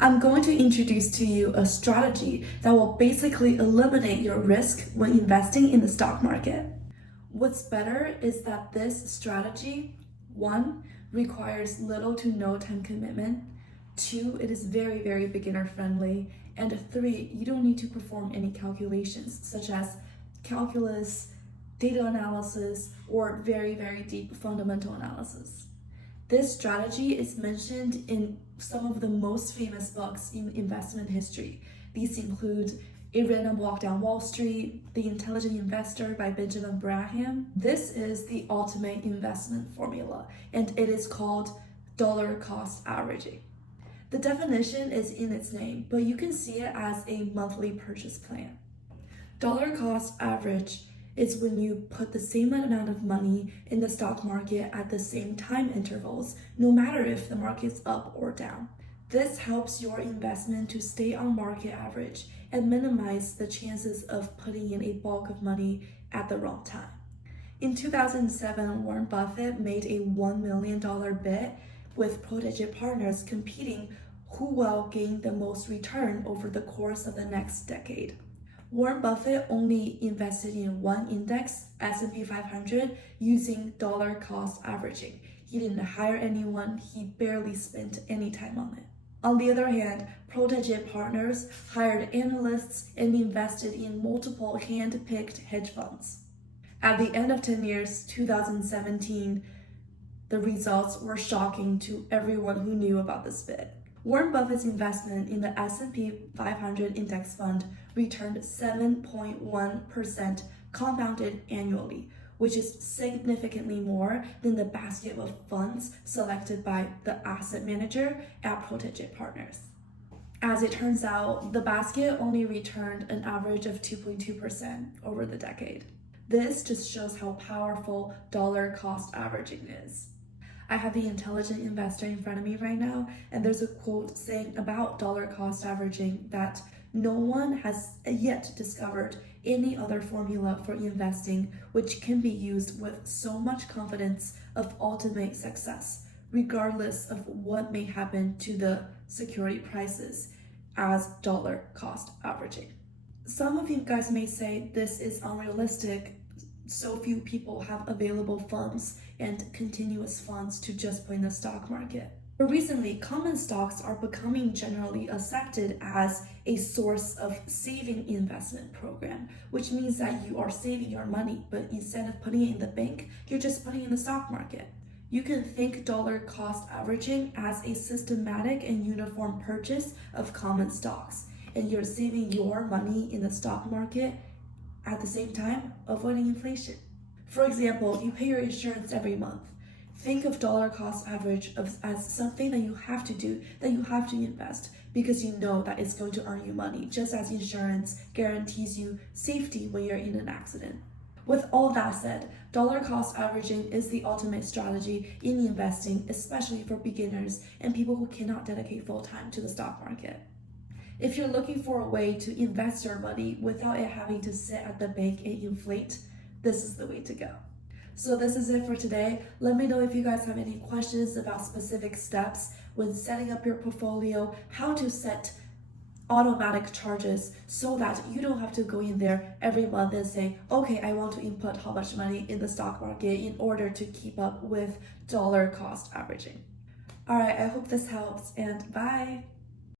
I'm going to introduce to you a strategy that will basically eliminate your risk when investing in the stock market. What's better is that this strategy, 1, requires little to no time commitment, 2, it is very beginner friendly, and 3, you don't need to perform any calculations such as calculus, data analysis, or very deep fundamental analysis. This strategy is mentioned in some of the most famous books in investment history. These include A Random Walk Down Wall Street, The Intelligent Investor by Benjamin Graham. This is the ultimate investment formula, and it is called dollar cost averaging. The definition is in its name, but you can see it as a monthly purchase plan. Dollar cost average is when you put the same amount of money in the stock market at the same time intervals, no matter if the market's up or down. This helps your investment to stay on market average and minimize the chances of putting in a bulk of money at the wrong time. In 2007, Warren Buffett made a $1 million bet with protege partners competing who will gain the most return over the course of the next decade. Warren Buffett only invested in one index, S&P 500, using dollar cost averaging. He didn't hire anyone, he barely spent any time on it. On the other hand, protege partners hired analysts and invested in multiple hand-picked hedge funds. At the end of 10 years, 2017, the results were shocking to everyone who knew about this bet. Warren Buffett's investment in the S&P 500 index fund returned 7.1% compounded annually, which is significantly more than the basket of funds selected by the asset manager at Protege Partners. As it turns out, the basket only returned an average of 2.2% over the decade. This just shows how powerful dollar cost averaging is. I have The Intelligent Investor in front of me right now, and there's a quote saying about dollar cost averaging that no one has yet discovered any other formula for investing which can be used with so much confidence of ultimate success, regardless of what may happen to the security prices, as dollar cost averaging. Some of you guys may say this is unrealistic. So few people have available funds and continuous funds to just put in the stock market. But recently, common stocks are becoming generally accepted as a source of saving investment program, which means that you are saving your money, but instead of putting it in the bank, you're just putting it in the stock market. You can think dollar cost averaging as a systematic and uniform purchase of common stocks, and you're saving your money in the stock market at the same time avoiding inflation. For example, you pay your insurance every month. Think of dollar cost average as something that you have to do, that you have to invest, because you know that it's going to earn you money, just as insurance guarantees you safety when you're in an accident. With all that said, dollar cost averaging is the ultimate strategy in investing, especially for beginners and people who cannot dedicate full time to the stock market. If you're looking for a way to invest your money without it having to sit at the bank and inflate, this is the way to go. So this is it for today. Let me know if you guys have any questions about specific steps when setting up your portfolio, how to set automatic charges so that you don't have to go in there every month and say, okay, I want to input how much money in the stock market in order to keep up with dollar cost averaging. All right, I hope this helps, and bye.